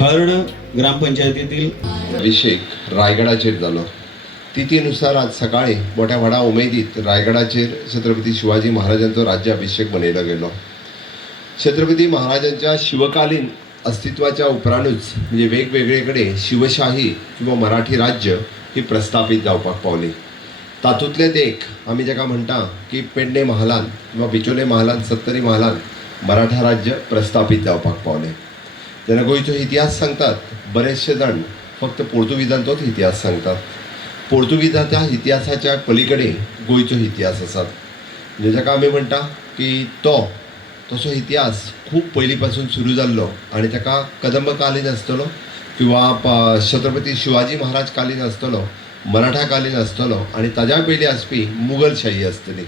Heard ग्रामपंचायतीतील अभिषेक रायगडाचेर जालो. तिथीनुसार आज सकाळी मोठ्या व्हडा उमेदीत रायगडाचेर छत्रपती शिवाजी महाराजांचो राज्याभिषेक मनयलो गेलो. छत्रपती महाराजांच्या शिवकालीन अस्तित्वाच्या उपरांतूच म्हणजे वेगवेगळे कडेन शिवशाही किंवा मराठी राज्य ही प्रस्थापित जावपाक पावली. तातूंतलेच एक आमी जाका म्हणटा की पेडणे महालान किंवा बिचोले महालान 70 महालान मराठा राज्य प्रस्थापित जावपाक पावले. जेन्ना गोंयचो इतिहास सांगतात बरेचशे जाण फक्त पोर्तुगीजांचोच इतिहास सांगतात. पोर्तुगीजाच्या इतिहासाच्या पलीकडे गोंयचो इतिहास आसात. म्हणजे जाका आमी म्हणटा की तसो इतिहास खूब पयलीं पासून सुरू जाल्लो आनी ताका कदंब कालीन आसतलो किंवा छत्रपती शिवाजी महाराज कालीन आसतलो, मराठा कालीन आसतलो आनी ताज्या पयलीं आसपी मुघलशाही आसतली.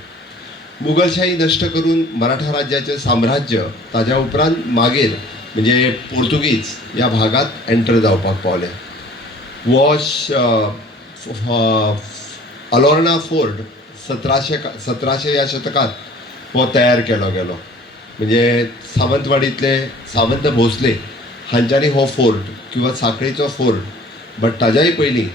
मुघलशाही नश्ट करून मराठा राज्याचें साम्राज्य ताज्या उपरांत मागीर म्हणजे पोर्तुगीज ह्या भागात एंटर जावपाक पावले. हो अलोर्ना फोर्ट 1700 ह्या शतकात हो तयार केलो गेलो. म्हणजे सावंतवाडीतले सावंत भोसले हांच्यांनी हो फोर्ट किंवा सांखळीचो फोर्ट बट ताज्याय पयलीं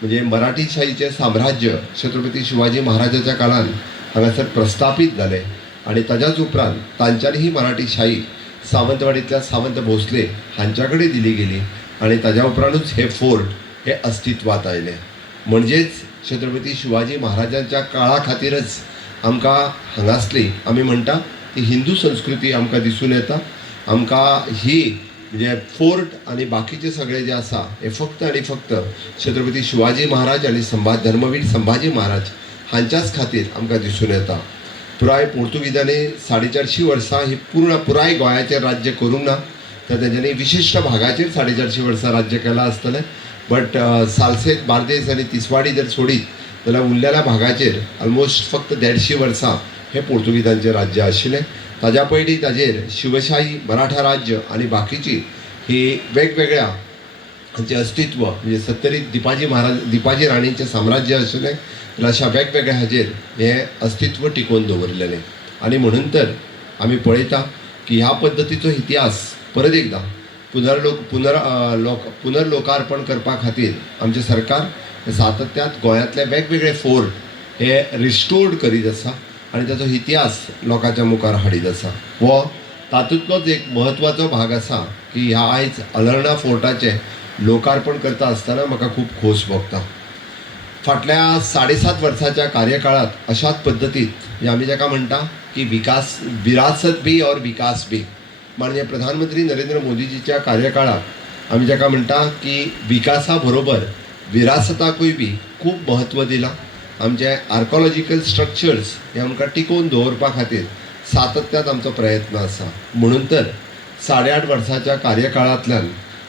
म्हणजे मराठी शाहीचें साम्राज्य छत्रपती शिवाजी महाराजाच्या काळान हांगासर प्रस्थापीत जालें आनी ताज्याच उपरांत तांच्यांनी ही मराठी शाही सावंतवाडीतल्या सावंत भोसले हांच्या कडेन दिली गेली आनी ताज्या उपरांतूच हे फोर्ट हे अस्तित्वात आयले. म्हणजेच छत्रपती शिवाजी महाराजांच्या काळा खातीरच आमकां हांगासली आमी म्हणटा ती हिंदू संस्कृती आमकां दिसून येता. आमकां ही म्हणजे फोर्ट आनी बाकीचे सगळे जे आसा हे फक्त आनी फक्त छत्रपती शिवाजी महाराज आनी धर्मवीर संभाजी महाराज हांच्याच खातीर आमकां दिसून येता. पुराय पोर्तुगीजांनी 450 वर्सां ही पुराय गोंयाचेर राज्य करूंक ना, तर तेंच्यांनी विशिश्ट भागाचेर 450 वर्सां राज्य केलां आसतलें. बट सालसेत बार्देस आनी तिसवाडी जर सोडीत जाल्यार उरलेल्या भागाचेर ऑलमोस्ट फक्त 150 वर्सां हे पोर्तुगीजांचें राज्य आशिल्लें. ताज्या पयलीं ताजेर शिवशाही मराठा राज्य आनी बाकीची ही वेगवेगळ्या हांचें अस्तित्व म्हणजे 70 दिपाजी राणींचें साम्राज्य आशिल्लें. अशा वेगवेगळ्या हाजेर हें अस्तित्व टिकोवन दवरलेलें. आनी म्हणून तर आमी पळयता की ह्या पद्दतीचो इतिहास परत एकदा पुनर्लोकार्पण करपा खातीर आमचें सरकार सातत्यान गोंयांतले वेगवेगळे फोर्ट हे रिस्टोर्ड करीत आसा आनी ताचो इतिहास लोकांच्या मुखार हाडीत आसा. हो तातूंतलोच एक म्हत्वाचो भाग आसा की ह्या आयज अलोर्ना फोर्टाचें लोकार्पण करता आसतना म्हाका खूब खोस भोगता. फाटल्या 7.5 वर्साच्या कार्यकाळात अशाच पद्दतीत आमी जाका म्हणटा की विरासत भी और विकास भी म्हणजे प्रधानमंत्री नरेंद्र मोदीजीच्या कार्यकाळात आमी जाका म्हणटा की विकासा बरोबर विरासताकूय बी खूब म्हत्व दिलां. आमचे आर्कोलॉजिकल स्ट्रक्चर्स हे आमकां टिकोवन दवरपा खातीर सातत्यान आमचो प्रयत्न आसा. म्हणून तर 8.5 वर्साच्या कार्यकाळांतल्यान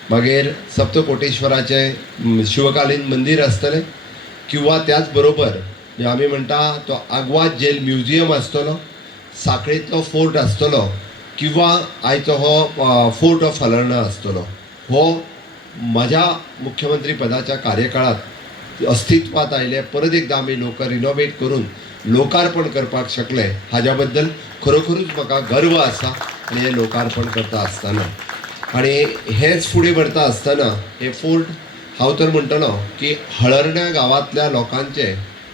मागीर सप्तकोटेश्वराचें शिवकालीन मंदीर आसतलें किंवा त्याच बरोबर आमी म्हणटा तो आग्वाद जेल म्युजियम आसतलो, सांखळीतलो फोर्ट आसतलो किंवा आयचो हो फोर्ट ऑफ अलोर्ना आसतलो. हो म्हज्या मुख्यमंत्री पदाच्या कार्यकाळात अस्तित्वात आयले. परत एकदा आमी रिनोवेट करून लोकार्पण करपाक शकले हाज्या बद्दल खरोखरूच म्हाका गर्व आसा. आनी हे लोकार्पण करता आसतना आनी हेच फुडें व्हरता आसतना हे फोर्ट हांव तर म्हणटलो की हळर्ण्या गांवांतल्या लोकांचे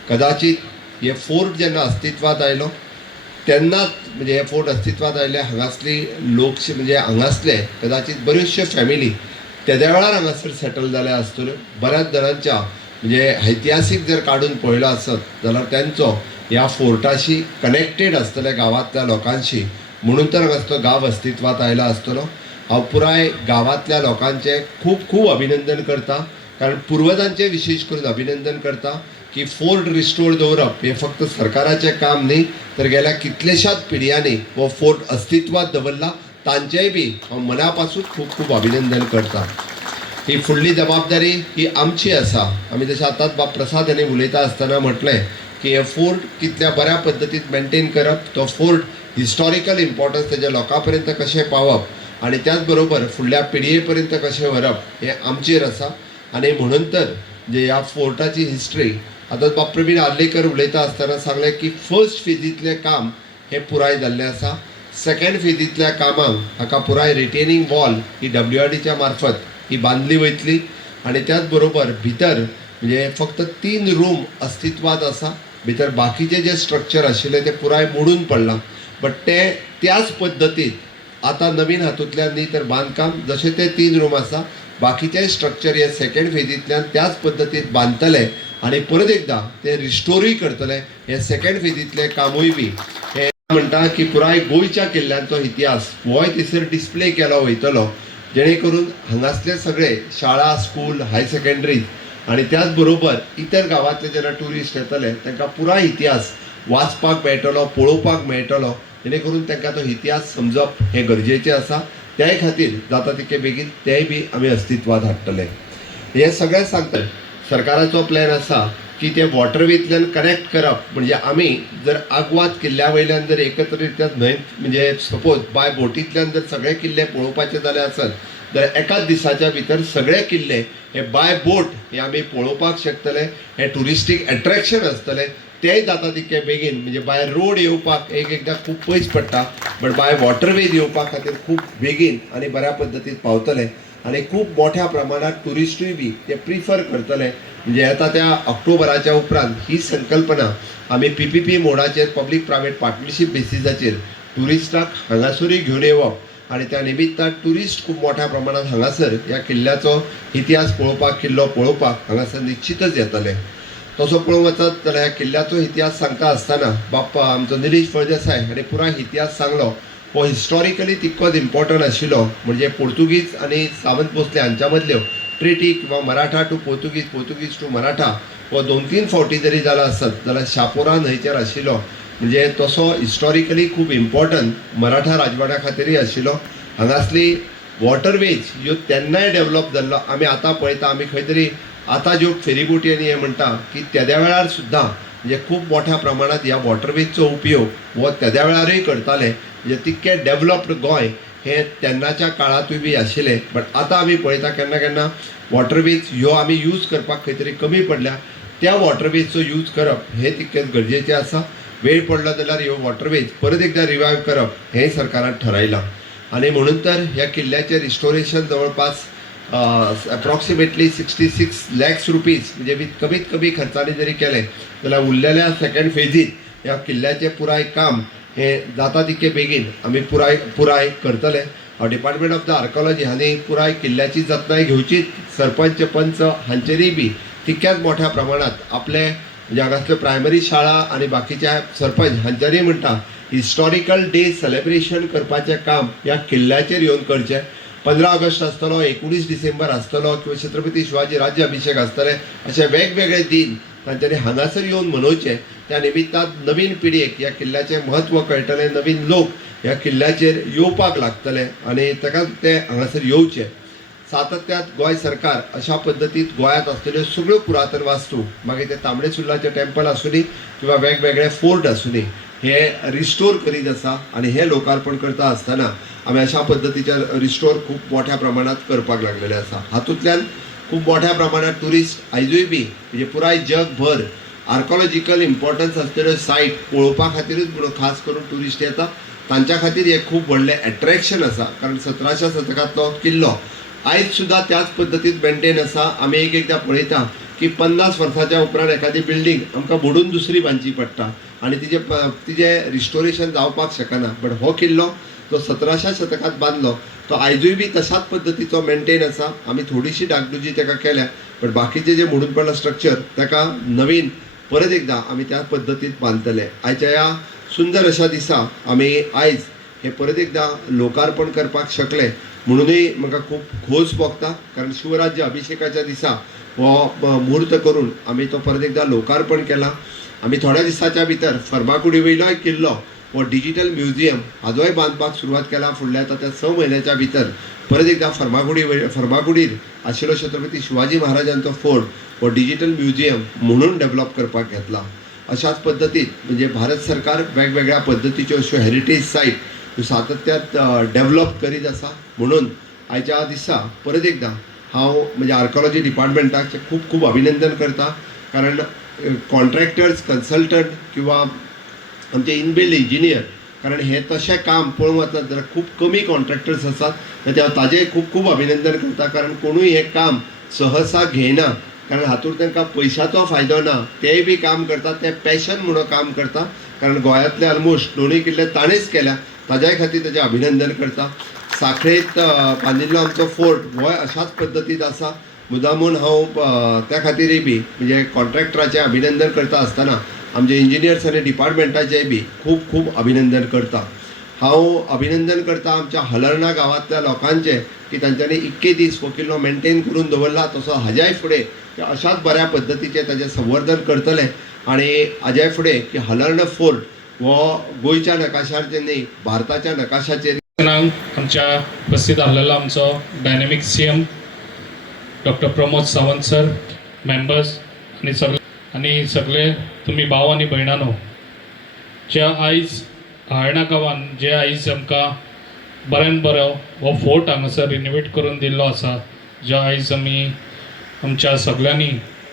कदाचित हे फोर्ट जेन्ना अस्तित्वात आयलो तेन्नाच म्हणजे हे फोर्ट अस्तित्वात आयले हांगासली लोक म्हणजे हांगासले कदाचित बऱ्योचश्यो फॅमिली तेद्या वेळार हांगासर सेटल जाल्या आसतल्यो. बऱ्याच जाणांच्या म्हणजे ऐतिहासीक जर काडून पळयलो आसत जाल्यार तेंचो ह्या फोर्टाशी कनेक्टेड आसतले गांवांतल्या लोकांशी. म्हणून तर हांगासलो गांव अस्तित्वात आयला आसतलो. हांव पुराय गांवांतल्या लोकांचें खूब खूब अभिनंदन करता. कारण पुर्वजांचें विशेश करून अभिनंदन करता की फोर्ट रिस्टोर दवरप हे फक्त सरकाराचें काम न्ही, तर गेल्या कितलेशाच पिढयांनी हो फोर्ट अस्तित्वात दवरला. तांचेय बी हांव मना पासून खूब खूब अभिनंदन करता. ही फुडली जबाबदारी ही आमची आसा. आमी जशें आतांच बाब प्रसाद हांणी उलयता आसतना म्हटलें की हे फोर्ट कितल्या बऱ्या पद्दतीन मेंटेन करप, तो फोर्ट हिस्टॉरिकल इम्पॉर्टन्स तेज्या लोकां पर्यंत कशें पावप आनी त्याच बरोबर फुडल्या पिळये पर्यंत कशें व्हरप हें आमचेर आसा. आनी म्हणून तर जे ह्या फोर्टाची हिस्ट्री आतां बाब प्रवीण आर्लेकर उलयता आसतना सांगलें की फर्स्ट फेजींतलें काम हें पुराय जाल्लें आसा. सेकंड फेजींतल्या कामांक हाका पुराय रिटेनिंग वॉल ही WRDच्या मार्फत ही बांधली वयतली आणि त्याच बरोबर भितर म्हणजे फक्त 3 रूम अस्तित्वात आसा. भितर बाकीचे जे स्ट्रक्चर आशिल्ले ते पुराय मोडून पडला. बट ते त्याच पद्दतीत आता नवीन हातूंतल्यान न्ही तर बांदकाम जशें ते 3 रूम आसा बाकीचे स्ट्रक्चर हे सेकंड फेजींतल्यान त्याच पद्दतीत बांदतले आणि परत एकदा ते रिस्टोरूय करतले. हे सेकंड फेजींतले कामूय बी हे म्हणटा की पुराय गोंयच्या किल्ल्यांचो इतिहास होय थंयसर डिस्प्ले केलो वयतलो जेणे करून हांगासले सगळे शाळा स्कूल हाय सेकंडरी आणि त्याच बरोबर इतर गांवांतले जेन्ना ट्युरिस्ट येतले तांकां पुराय इतिहास वाचपाक मेळटलो पळोवपाक मेळटलो जेणे करून तांकां तो इतिहास समजप हे गरजेचें आसा. त्याय खातीर जाता तितके बेगीन तेय बी आमी अस्तित्वात हाडटले. हे सगळें सांगता सरकाराचो प्लॅन आसा की ते वॉटरवेंतल्यान कनेक्ट करप म्हणजे आमी जर आग्वाद किल्ल्या वयल्यान जर एकत्रित्या न्हंय म्हणजे सपोज बाय बोटींतल्यान जर सगळे किल्ले पळोवपाचे जाले आसत जाल्यार एकाच दिसाच्या भितर सगळे किल्ले हे बाय बोट हे आमी पळोवपाक शकतले. हे ट्युरिस्टीक एट्रॅक्शन आसतले तेय जाता तितके बेगीन म्हणजे बाय रोड येवपाक एकदां खूब पयस पडटा बट बाय वॉटरवेज येवपा खातीर खूब बेगीन आनी बऱ्या पद्दतीन पावतले आणि खूप मोठ्या प्रमाणात टुरिस्टूय बी ते प्रिफर करतले. म्हणजे आता त्या ऑक्टोबराच्या उपरांत ही संकल्पना आमी PPP मोडाचेर पब्लीक प्रायवेट पार्टनरशीप बेसिसाचेर ट्युरिस्टाक हांगासरूय घेवन येवप आणि त्या निमित्तान ट्युरिस्ट खूब मोठ्या प्रमाणात हांगासर ह्या किल्ल्याचो इतिहास पळोवपाक किल्लो पळोवपाक हांगासर निश्चितच येतले. तसो पळोवंक वचत जाल्यार ह्या किल्ल्याचो इतिहास सांगता आसतना बाप्पा आमचो निलेश फळदेसाय हाणें पुराय इतिहास सांगलो. हो हिस्टॉरिकली तितकोच इम्पॉर्टंट आशिल्लो म्हणजे पोर्तुगीज आणि सावंत भोसले हांच्या मदल्यो ट्रिटी किंवा Maratha to Portuguese Portuguese to Maratha हो 2-3 फावटी जरी जाला आसत जाल्यार शापोरा न्हंयचेर आशिल्लो म्हणजे तसो हिस्टॉरिकली खूब इम्पॉर्टंट मराठा राजवाड्या खातीरय आशिल्लो. हांगासली वॉटरवेज ह्यो तेन्नाय डेवलप जाल्लो आमी आतां पळयता आमी खंय तरी आतां ज्यो फेरीबोटी आनी हे म्हणटा की तेद्या वेळार सुद्दां म्हणजे खूब मोठ्या प्रमाणात ह्या वॉटरवेजचो उपयोग हो तेद्या वेळारूय करताले. म्हणजे तितकें डेवलप्ड गोंय हे तेन्नाच्या काळांतूय बी आशिल्लें. बट आतां आमी पळयता केन्ना केन्ना वॉटरवेज ह्यो आमी यूज करपाक खंय तरी कमी पडल्या. त्या वॉटरवेजचो यूज करप हे तितकेंच गरजेचें आसा. वेळ पडलो जाल्यार ह्यो वॉटरवेज परत एकदां रिवायव करप हेंय सरकारान ठरयलां. आनी म्हणून तर ह्या किल्ल्याचें रिस्टोरेशन जवळपास अप्रॉक्सिमेटली 66 lakhs रुपीज म्हणजे कमीत कमी खर्चाने जरी केले जाल्यार उरलेल्या सेकंड फेजीत ह्या किल्ल्याचें पुराय काम हे जाता तितके बेगीन आमी पुराय करतले. डिपार्टमेंट ऑफ द आर्कोलॉजी हांणी पुराय किल्ल्याची जतनाय घेवचीच. सरपंच पंच हांचेरूय बी तितक्याच मोठ्या प्रमाणात आपले म्हणजे हांगासल्यो प्रायमरी शाळा आनी बाकीच्या सरपंच हांच्यानी म्हणटा हिस्टॉरिकल डे सेलेब्रेशन करपाचें काम ह्या किल्ल्याचेर येवन करचें. 15 ऑगस्ट आसतलो 19 डिसेंबर आसतलो किंवा छत्रपती शिवाजी राज्य अभिषेक आसतले अशे वेगवेगळे दिन तांच्यांनी हांगासर येवन मनोवचे. त्या निमित्तान नवीन पिढयेक ह्या किल्ल्याचें म्हत्व कळटलें. नवीन लोक ह्या किल्ल्याचेर येवपाक लागतले आनी ताकाच ते हांगासर येवचे. सातत्यात गोंय सरकार अशा पद्दतीत गोंयांत आसलेल्यो सगळ्यो पुरातन वास्तू मागीर ते तांबडे सुर्लाचें टेम्पल आसूं किंवा वेगवेगळे फोर्ट आसूं हे रिस्टोर करीत आसा आणि हे लोकार्पण करता आसतना आमी अशा पद्दतीच्या रिस्टोर खूब मोठ्या प्रमाणात करपाक लागलेले आसा. हातूंतल्यान खूब मोठ्या प्रमाणात ट्युरिस्ट आयजूय बी म्हणजे पुराय जगभर आर्कोलॉजिकल इम्पॉर्टन्स आसलेल्यो सायट पळोवपा खातीरच म्हणून खास करून ट्युरिस्ट येता. तांच्या खातीर हे खूब व्हडलें एट्रॅक्शन आसा कारण 17व्या शतकांतलो किल्लो आयज सुद्दां त्याच पद्दतीत मेंटेन आसा. आमी एकदां पळयता की 50 वर्सांच्या उपरांत एखादी बिल्डींग आमकां बुडून दुसरी बांदची पडटा आणि तिजे रिस्टोरेशन जावपाक शकना. बट हो किल्लो जो 17व्या शतकांत बांदलो तो आयजूय बी तशाच पद्दतीचो मेंटेन आसा. आमी थोडीशी डागडुजी ताका केल्या बट बाकीचे जे मोडून पडला स्ट्रक्चर ताका नवीन परत एकदां आमी त्या पद्दतीत बांदतले. आयच्या ह्या सुंदर अशा दिसा आमी आयज हे परत एकदां लोकार्पण करपाक शकले म्हणूनय म्हाका खूब खोस भोगता कारण शिवराज्य अभिषेकाच्या दिसा हो मुहूर्त करून आमी तो परत एकदां लोकार्पण केला. आमी थोड्या दिसाच्या भितर फर्मागुडी वयलोय किल्लो हो डिजिटल म्युझियम हाजोय बांदपाक सुरवात केला. फुडल्या त्या 6 म्हयन्याच्या भितर परत एकदां फर्मागुडीर आशिल्लो छत्रपती शिवाजी महाराजांचो फोर्ट हो डिजिटल म्युझियम म्हणून डेव्हलप करपाक घेतला. अशाच पद्दतीत म्हणजे भारत सरकार वेगवेगळ्या पद्दतीच्यो अश्यो हेरिटेज सायट सातत्यात डेव्हलप करीत आसा. म्हणून आयच्या दिसा परत एकदां हांव म्हणजे आर्कोलॉजी डिपार्टमेंटाचें खूब खूब अभिनंदन करता कारण कॉन्ट्रॅक्टर्स कन्सल्टंट किंवा आमचे इनबिल्ड इंजिनियर कारण हे तशें काम पळोवंक वचत जाल्यार खूब कमी कॉन्ट्रॅक्टर्स आसात आनी ताजें खूब खूब अभिनंदन करता कारण कोणूय हें काम सहसा घेयना कारण हातूंत तांकां पयशांचो फायदो ना तेय बी काम करतात ते पॅशन म्हणून काम करता कारण गोंयांतले ऑलमोस्ट दोनूय किल्ले ताणेंच केल्या ताज्याय खातीर ताचें अभिनंदन करता साखळेंत बांदिल्लो आमचो फोर्ट हो अशाच पद्दतीन आसा मुद्दामून हांव त्या खातीरय बी म्हणजे कॉन्ट्रॅक्टराचें अभिनंदन करता आसतना आमचे इंजिनियर्स आनी डिपार्टमेंटाचेय बी खूब खूब अभिनंदन करता हांव अभिनंदन करता आमच्या हलर्णा गांवांतल्या लोकांचें की तांच्यांनी इतके दीस हो किल्लो मेनटेन करून दवरला तसो हाज्याय फुडें ते अशाच बऱ्या पद्दतीचें ताचें संवर्धन करतले आनी हाज्याय फुडें की हलर्णा फोर्ट हो गोंयच्या नकाशाचेर न्ही भारताच्या नकाशाचेर आमच्या उपस्थित आलेला आमचो dynamic CM doctor Pramod Sawant sir members आणि सगळे तुम्ही भाव आणि भयणानो जे आयज हळर्णा गांवान जे आयज आमकां बऱ्यान बरो हो फोर्ट हांगासर रिनोवेट करून दिल्लो आसा जो आयज आमी आमच्या सगळ्यांनी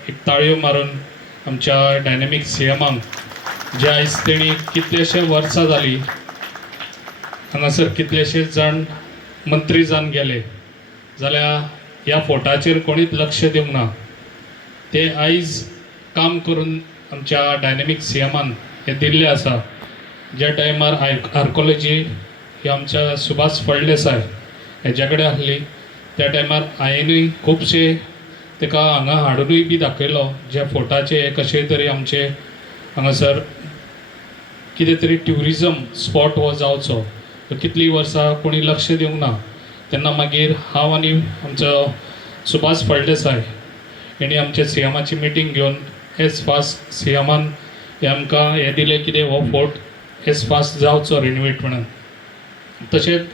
एक ताळयो मारून आमच्या डायनेमिक सीएमांक जे आयज तेणी कितलेशे वर्सां जाली हांगासर कितलेशे जाण मंत्री जावन गेले जाल्यार ह्या फोर्टाचेर कोणीच लक्ष दिवंक ना ते आयज काम करून आमच्या डायनेमिक सीएमान हे दिल्ले आसा ज्या टायमार आर्कोलॉजी ही आमच्या सुभाष फळदेसाय हेच्या कडेन आसली त्या टायमार हांवेंनूय खुबशे ताका हांगा हाडूनूय बी दाखयलो ज्या फोर्टाचे हे कशे तरी आमचे हांगासर कितें तरी ट्युरिजम स्पॉट हो जावचो कितलीं वर्सां कोणी लक्ष दिवंक ना तेन्ना मागीर हांव आनी आमचो सुभाष फळदेसाय हेणी आमच्या सीएमाची मिटींग घेवन एज फास्ट सीएमान हे आमकां हे दिलें कितें हो फोर्ट एज फास्ट जावचो रिनोवेट म्हणून तशेंच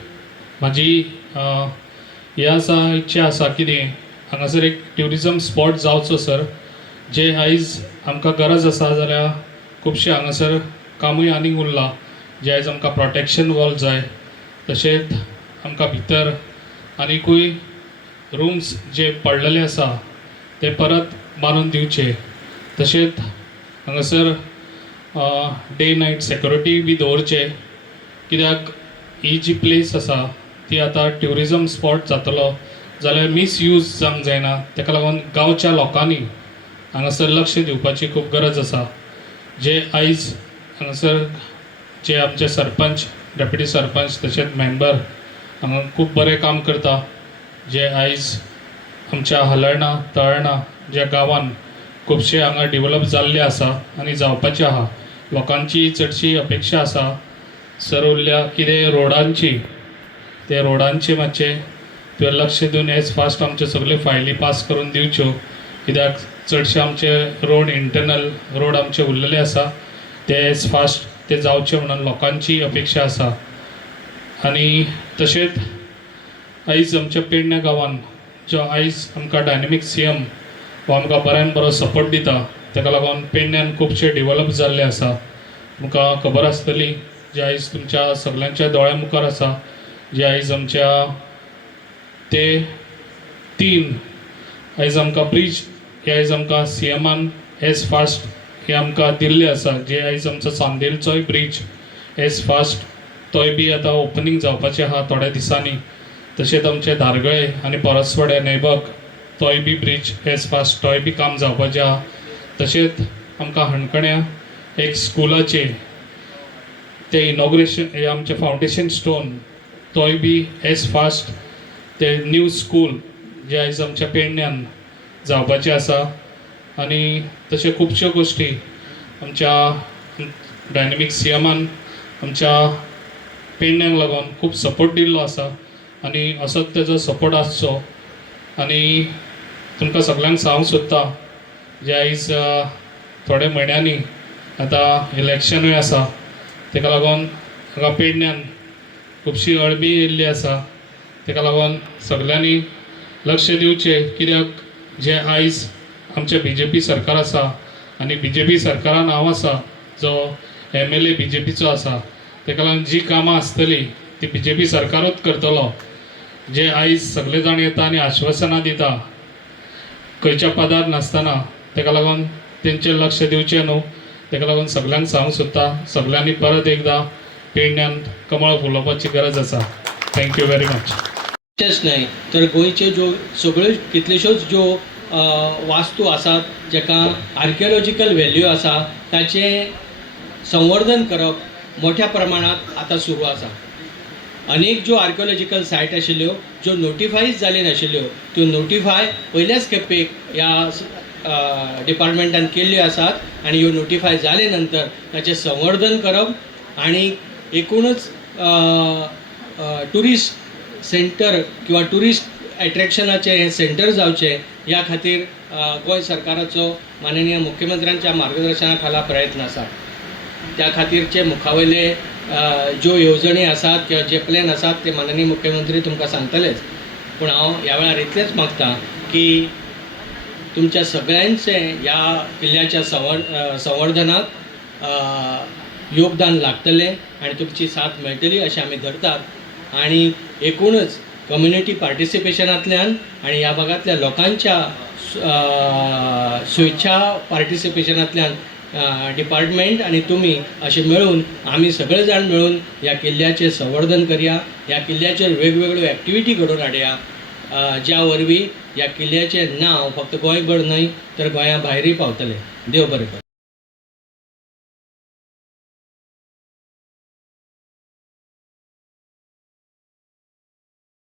म्हाजी हे आसा इच्छा आसा कितें हांगासर एक ट्युरिजम स्पॉट जावचो सर जे आयज आमकां गरज आसा जाल्यार खुबशे हांगासर कामूय आनीक उरलां जे आयज आमकां प्रोटेक्शन वॉल जाय तशेंच आमकां भितर आनिकूय रूम्स जे पडलेले आसा ते परत बांदून दिवचे तशेंच हांगासर डे नायट सेक्युरिटी बी दवरचे कित्याक ही जी प्लेस आसा ती आतां ट्युरिजम स्पॉट जातलो जाल्यार मिसयूज जावंक जायना ताका लागून गांवच्या लोकांनी हांगासर लक्ष दिवपाची खूब गरज आसा जे आयज हांगासर जे आमचे सरपंच डेप्युटी सरपंच तशेंच मेंबर हांगा खूब बरें काम करता जे आयज आमच्या हलर्णा तळर्णा ज्या गांवान खुबशे हांगा डेवलप जाल्ले आसा आनी जावपाचे आहा लोकांची चडशी अपेक्षा आसा सर उरल्या कितें रोडांची ते रोडांचे मातशे तुवें लक्ष दिवन एज फास्ट आमचे सगळे फायली पास करून दिवच्यो कित्याक चडशे आमचे रोड इंटरनल रोड आमचे उरलेले आसा ते एज फास्ट ते जावचे म्हणून लोकांची अपेक्षा आसा आनी तशेंच आयज आमच्या पेडण्या गांवान जो आयज आमकां डायनेमिक सीएम हो आमकां बऱ्यान बरो सपोर्ट दिता ताका लागून पेडण्यान खुबशे डेवलप जाल्ले आसा तुमकां खबर आसतली जे आयज तुमच्या सगळ्यांच्या दोळ्या मुखार आसा जे आयज आमच्या ते 3 आयज आमकां ब्रीज हे आयज आमकां सीएमान एज फास्ट हे आमकां दिल्ले आसा जे आयज आमचो चांदेलचोय ब्रीज एज फास्ट तोय बी आतां ओपनिंग जावपाचें आहा थोड्या दिसांनी तशेंच आमचे धारगळे आनी परसवाड्या नेबक तोय बी ब्रीज एज फास्ट तोय बी काम जावपाचें आहा तशेंच आमकां हणकण्या एक स्कुलाचे ते इनॉग्रेशन हे आमचे फावंडेशन स्टोन तोय बी एज फास्ट ते न्यू स्कूल जे आयज आमच्या पेडण्यान जावपाचें आसा आनी तशे खुबश्यो गोश्टी आमच्या डायनेमिक सीएमान आमच्या पेडण्यांक लागून खूब सपोर्ट दिल्लो आसा आनी असोच तेजो सपोर्ट आसचो आनी तुमकां सगळ्यांक सांगूंक सोदता जे आयज थोडे म्हयन्यांनी आतां इलेक्शनूय आसा ताका लागून हांगा पेडण्यान खुबशी अळमी येयल्ली आसा ताका लागून सगळ्यांनी लक्ष दिवचें कित्याक जे आयज आमचें BJP सरकार आसा आनी BJP सरकारान हांव आसा जो MLA BJPचो आसा ताका लागून जी कामां आसतली ती BJP सरकारूच करतलो जे आयज सगळे जाण येता आनी आश्वासनां दिता खंयच्या पदार नासतना ताका लागून तेंचेर लक्ष दिवचें न्हू ताका लागून सगळ्यांक सांगूंक सोदता सगळ्यांनी परत एकदां पेडण्यान कमळ फुलोवपाची गरज आसा. Thank you very much. इतलेंच न्हय तर गोंयच्यो ज्यो सगळ्यो कितल्योश्योच ज्यो वास्तू आसात जेका आर्किओलॉजिकल व्हॅल्यू आसा ताचें संवर्धन करप मोठ्या प्रमाणात आतां सुरू आसा. अनेक ज्यो आर्किओलॉजिकल सायट आशिल्ल्यो ज्यो नोटिफायज जाल्यो नाशिल्ल्यो त्यो नोटिफाय पयल्याच खेपेक ह्या डिपार्टमेंटान केल्ल्यो आसात आनी ह्यो नोटिफाय जाले नंतर ताचें संवर्धन करप आनी एकूणच टुरिस्ट सेंटर किंवा टुरिस्ट एट्रॅक्शनाचें हें सेंटर जावचें ह्या खातीर गोंय सरकाराचो माननीय मुख्यमंत्र्यांच्या मार्गदर्शना खाला प्रयत्न आसा. त्या खातीरचे मुखावयले ज्यो येवजणी आसात किंवा जे प्लॅन आसात ते माननीय मुख्यमंत्री तुमकां सांगतलेच. पूण हांव ह्या वेळार इतलेंच मागतां की तुमच्या सगळ्यांचें ह्या किल्ल्याच्या संवर्धनाक योगदान लागतलें आनी तुमची साथ मेळटली अशें आमी धरतात. आनी एकूणच कम्युनिटी पार्टिसिपेशनांतल्यान आनी ह्या भागांतल्या लोकांच्या स्वेच्छा पार्टिसिपेशनांतल्यान डिपार्टमेंट आनी तुमी अशें मेळून आमी सगळे जाण मेळून ह्या किल्ल्याचें संवर्धन करया. ह्या किल्ल्याचेर वेगवेगळ्यो एक्टिविटी घडोवन हाडया ज्या वरवीं ह्या किल्ल्याचें नांव फक्त गोंयभर न्हय तर गोंया भायरूय पावतलें. देव बरें कर.